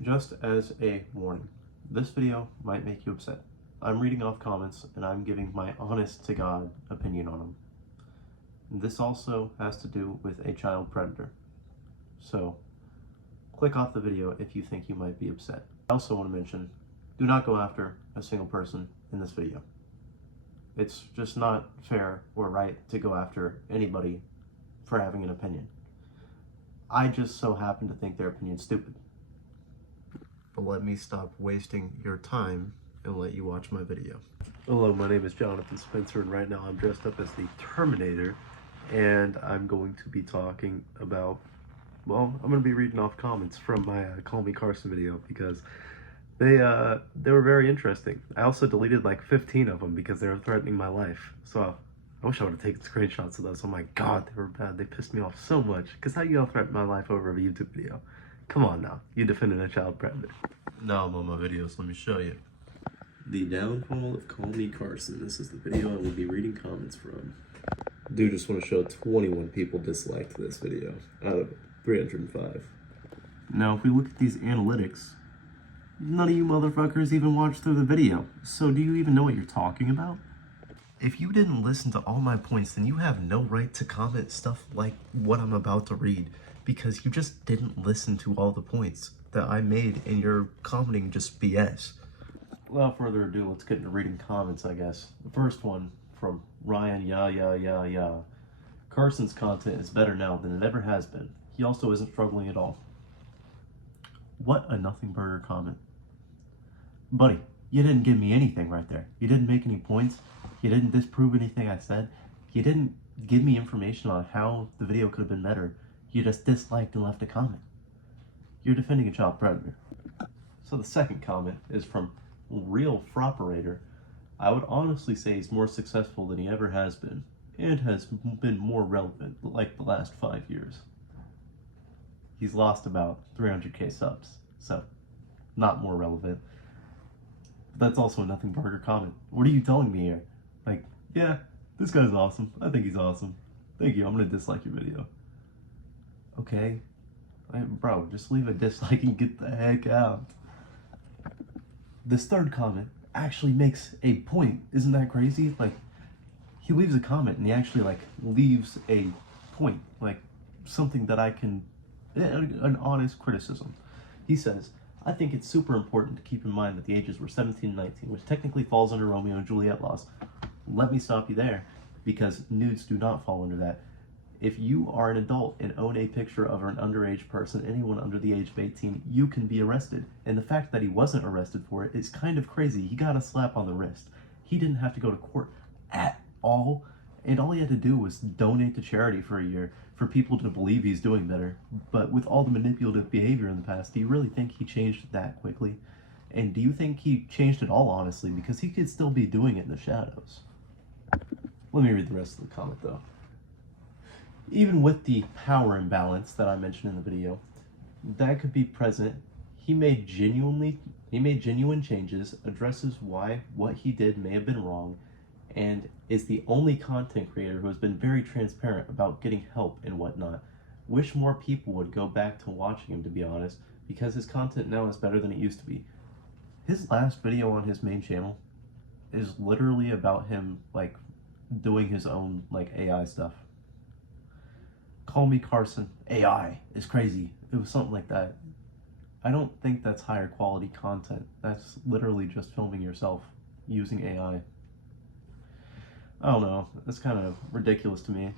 Just as a warning, this video might make you upset. I'm reading off comments and I'm giving my honest to God opinion on them. This also has to do with a child predator. So click off the video if you think you might be upset. I also want to mention, do not go after a single person in this video. It's just not fair or right to go after anybody for having an opinion. I just so happen to think their opinion's stupid. But let me stop wasting your time and let you watch my video. Hello, my name is Jonathan Spencer, and right now I'm dressed up as the Terminator, and I'm going to be talking about, well, I'm going to be reading off comments from my Call Me Carson video because they were very interesting. I also deleted like 15 of them because they were threatening my life. So I wish I would have taken screenshots of those. Oh my god, they were bad. They pissed me off so much. Because how you all threaten my life over a YouTube video? Come on now, you defended a child predator. Now I'm on my videos, let me show you. The downfall of Call Me Carson. This is the video I will be reading comments from. I do just want to show 21 people disliked this video out of 305. Now if we look at these analytics, none of you motherfuckers even watched through the video. So do you even know what you're talking about? If you didn't listen to all my points, then you have no right to comment stuff like what I'm about to read, because you just didn't listen to all the points that I made and you're commenting just BS. Without further ado, let's get into reading comments, I guess. The first one from Ryan, Carson's content is better now than it ever has been. He also isn't struggling at all. What a nothing burger comment. Buddy, you didn't give me anything right there. You didn't make any points. You didn't disprove anything I said. You didn't give me information on how the video could have been better. You just disliked and left a comment. You're defending a child predator. So the second comment is from Real Fropperator. I would honestly say he's more successful than he ever has been, and has been more relevant like the last 5 years. He's lost about 300k subs, so not more relevant. That's also a nothing burger comment. What are you telling me here? Like, yeah, this guy's awesome. I think he's awesome. Thank you, I'm gonna dislike your video. Okay, bro, just leave a dislike and get the heck out. This third comment actually makes a point. Isn't that crazy? Like, he leaves a comment and he actually like leaves a point, like something that I can, an honest criticism. He says, I think it's super important to keep in mind that the ages were 17 and 19, which technically falls under Romeo and Juliet laws. Let me stop you there, because nudes do not fall under that. If you are an adult and own a picture of an underage person, anyone under the age of 18, you can be arrested. And the fact that he wasn't arrested for it is kind of crazy. He got a slap on the wrist. He didn't have to go to court at all. And all he had to do was donate to charity for a year for people to believe he's doing better. But with all the manipulative behavior in the past, do you really think he changed that quickly? And do you think he changed at all, honestly? Because he could still be doing it in the shadows. Let me read the rest of the comment, though. Even with the power imbalance that I mentioned in the video, that could be present. He made genuine changes, addresses why what he did may have been wrong, and is the only content creator who has been very transparent about getting help and whatnot. Wish more people would go back to watching him, to be honest, because his content now is better than it used to be. His last video on his main channel is literally about him like doing his own like AI stuff. Call Me Carson, AI is crazy. It was something like that. I don't think that's higher quality content. That's literally just filming yourself using AI. I don't know, that's kind of ridiculous to me.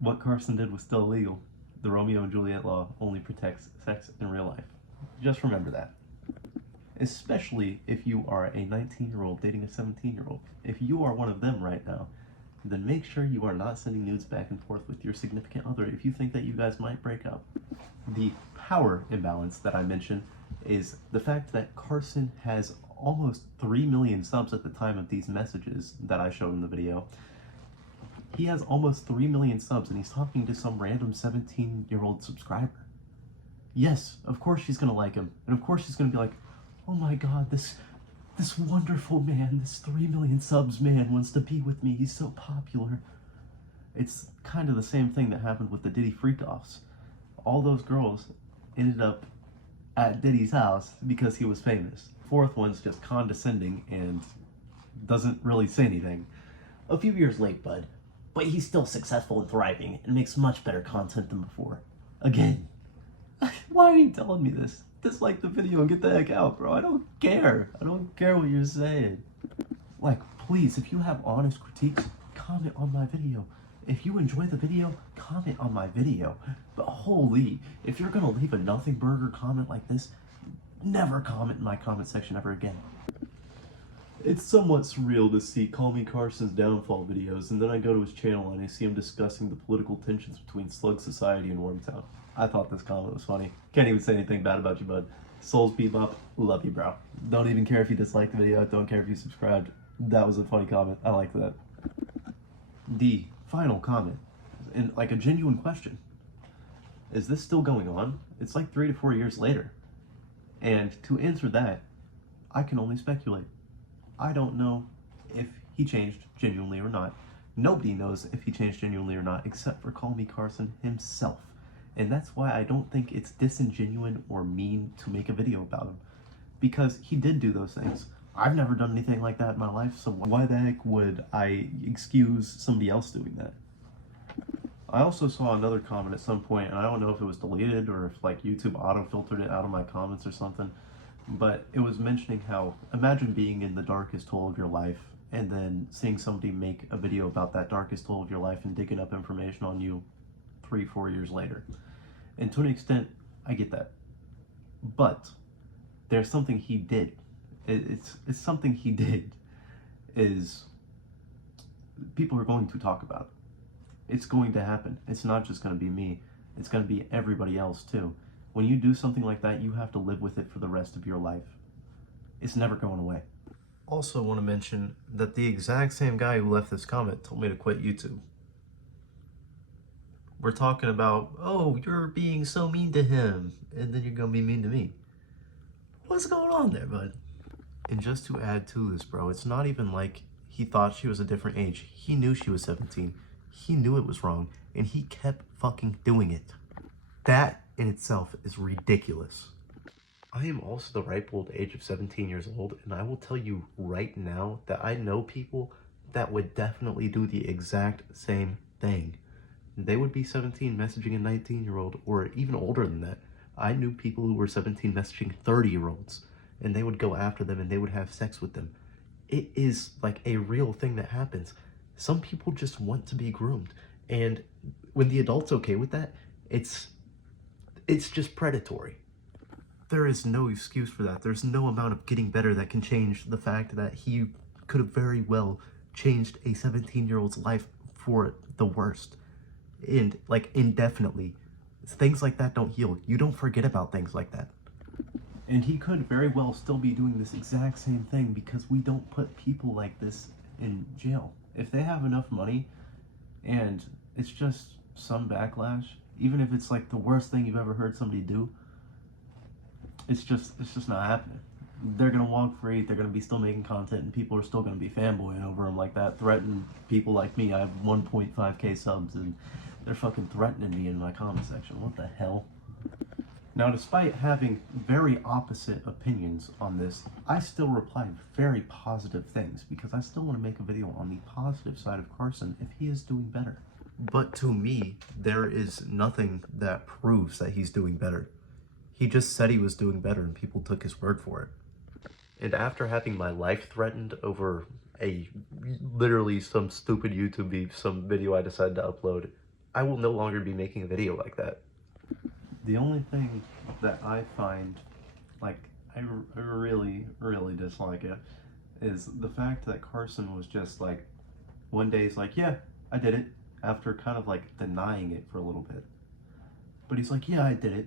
What Carson did was still illegal. The Romeo and Juliet law only protects sex in real life. Just remember that. Especially if you are a 19-year-old dating a 17-year-old. If you are one of them right now, then make sure you are not sending nudes back and forth with your significant other if you think that you guys might break up. The power imbalance that I mentioned is the fact that Carson has almost 3 million subs at the time of these messages that I showed in the video. He has almost 3 million subs and he's talking to some random 17-year-old subscriber. Yes, of course she's gonna like him, and of course she's gonna be like, oh my god, this wonderful man, this 3 million subs man wants to be with me, he's so popular. It's kind of the same thing that happened with the Diddy freak-offs. All those girls ended up at Diddy's house because he was famous. Fourth one's just condescending and doesn't really say anything. A few years late, bud, but he's still successful and thriving and makes much better content than before. Again, why are you telling me this? Dislike the video and get the heck out, bro. I don't care. I don't care what you're saying. Like, please, if you have honest critiques, comment on my video. If you enjoy the video, comment on my video. But holy, if you're gonna leave a nothing burger comment like this, never comment in my comment section ever again. It's somewhat surreal to see Call Me Carson's downfall videos, and then I go to his channel and I see him discussing the political tensions between Slug Society and Wormtown. I thought this comment was funny. Can't even say anything bad about you, bud. Souls Bebop, love you, bro. Don't even care if you disliked the video, don't care if you subscribed. That was a funny comment, I like that. The final comment, and like a genuine question. Is this still going on? It's like 3 to 4 years later. And to answer that, I can only speculate. I don't know if he changed genuinely or not. Nobody knows if he changed genuinely or not except for Call Me Carson himself. And that's why I don't think it's disingenuine or mean to make a video about him. Because he did do those things. I've never done anything like that in my life, so why the heck would I excuse somebody else doing that? I also saw another comment at some point, and I don't know if it was deleted or if like YouTube auto-filtered it out of my comments or something, but it was mentioning how, imagine being in the darkest hole of your life and then seeing somebody make a video about that darkest hole of your life and digging up information on you 3-4 years later. And to an extent, I get that. But there's something he did. It's something he did is people are going to talk about it. It's going to happen. It's not just going to be me. It's going to be everybody else too. When you do something like that, you have to live with it for the rest of your life. It's never going away. Also want to mention that the exact same guy who left this comment told me to quit YouTube. We're talking about, oh, you're being so mean to him, and then you're going to be mean to me. What's going on there, bud? And just to add to this, bro, it's not even like he thought she was a different age. He knew she was 17. He knew it was wrong, and he kept fucking doing it. That in itself is ridiculous. I am also the ripe old age of 17 years old, and I will tell you right now that I know people that would definitely do the exact same thing. They would be 17 messaging a 19-year-old, or even older than that. I knew people who were 17 messaging 30-year-olds. And they would go after them and they would have sex with them. It is like a real thing that happens. Some people just want to be groomed. And when the adult's okay with that, it's just predatory. There is no excuse for that. There's no amount of getting better that can change the fact that he could have very well changed a 17-year-old's life for the worst. And like indefinitely. Things like that don't heal. You don't forget about things like that. And he could very well still be doing this exact same thing because we don't put people like this in jail. If they have enough money and it's just some backlash, even if it's like the worst thing you've ever heard somebody do, it's just not happening. They're gonna walk free, they're gonna be still making content, and people are still gonna be fanboying over them like that, threaten people like me. I have 1.5k subs and they're fucking threatening me in my comment section. What the hell? Now, despite having very opposite opinions on this, I still reply very positive things because I still want to make a video on the positive side of Carson if he is doing better. But to me, there is nothing that proves that he's doing better. He just said he was doing better and people took his word for it. And after having my life threatened over literally some stupid YouTube beef, some video I decided to upload, I will no longer be making a video like that. The only thing that I find, like, I really, really dislike it, is the fact that Carson was just like, one day he's like, yeah, I did it, after kind of like denying it for a little bit. But he's like, yeah, I did it.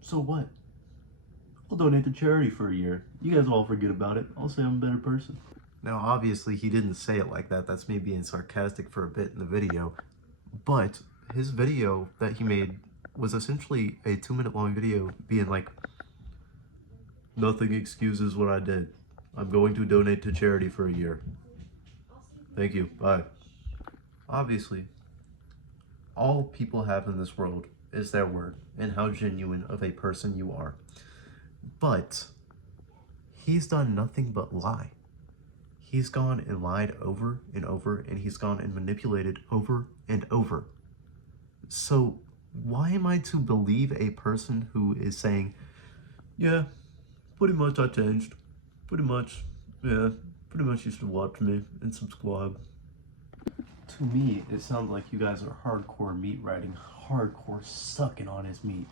So what? I'll donate to charity for a year. You guys all forget about it. I'll say I'm a better person. Now, obviously, he didn't say it like that. That's me being sarcastic for a bit in the video. But his video that he made was essentially a 2-minute long video being like, nothing excuses what I did. I'm going to donate to charity for a year. Thank you. Bye. Obviously, all people have in this world is their word and how genuine of a person you are. But he's done nothing but lie. He's gone and lied over and over, and he's gone and manipulated over and over. So why am I to believe a person who is saying, yeah, pretty much I changed. Pretty much, yeah, pretty much you should watch me and subscribe. To me, it sounds like you guys are hardcore meat writing, hardcore sucking on his meat,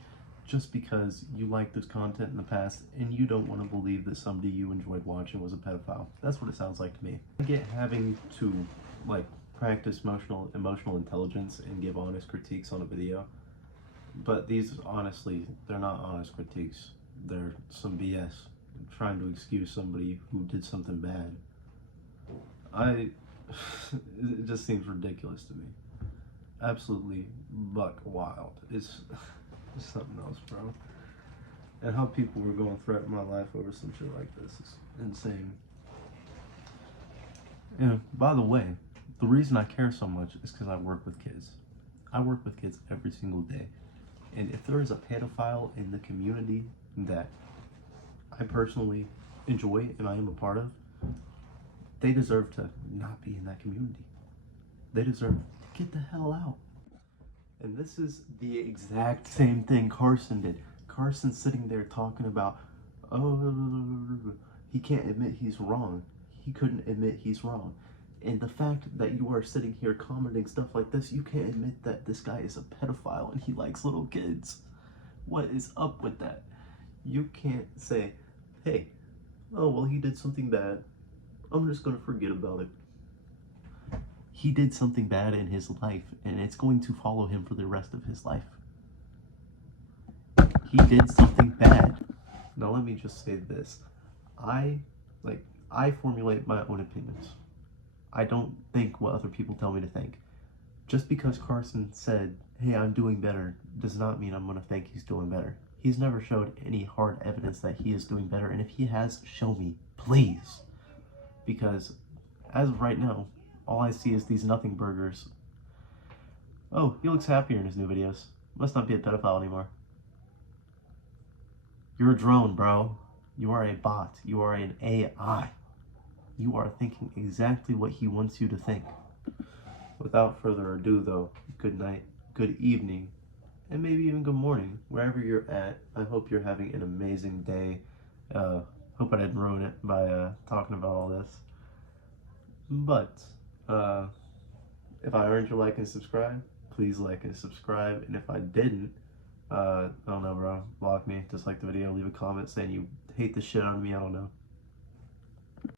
just because you liked this content in the past and you don't want to believe that somebody you enjoyed watching was a pedophile. That's what it sounds like to me. I get having to, like, practice emotional intelligence and give honest critiques on a video, but these, honestly, they're not honest critiques. They're some BS, trying to excuse somebody who did something bad. It just seems ridiculous to me. Absolutely buck wild. It's something else, bro. And how people were going to threaten my life over some shit like this is insane. Yeah, by the way, the reason I care so much is because I work with kids. I work with kids every single day. And if there is a pedophile in the community that I personally enjoy and I am a part of, they deserve to not be in that community. They deserve to get the hell out. And this is the exact same thing Carson did. Carson's sitting there talking about, oh, he can't admit he's wrong. He couldn't admit he's wrong. And the fact that you are sitting here commenting stuff like this, you can't admit that this guy is a pedophile and he likes little kids. What is up with that? You can't say, hey, oh, well, he did something bad. I'm just going to forget about it. He did something bad in his life, and it's going to follow him for the rest of his life. He did something bad. Now let me just say this. I formulate my own opinions. I don't think what other people tell me to think. Just because Carson said, hey, I'm doing better, does not mean I'm going to think he's doing better. He's never showed any hard evidence that he is doing better, and if he has, show me, please. Because as of right now, all I see is these nothing burgers. Oh, he looks happier in his new videos. Must not be a pedophile anymore. You're a drone, bro. You are a bot. You are an AI. You are thinking exactly what he wants you to think. Without further ado, though, good night, good evening, and maybe even good morning, wherever you're at. I hope you're having an amazing day. Hope I didn't ruin it by talking about all this. But if I earned your like and subscribe, please like and subscribe. And if I didn't, I don't know, bro, block me, dislike the video, leave a comment saying you hate the shit out of me, I don't know.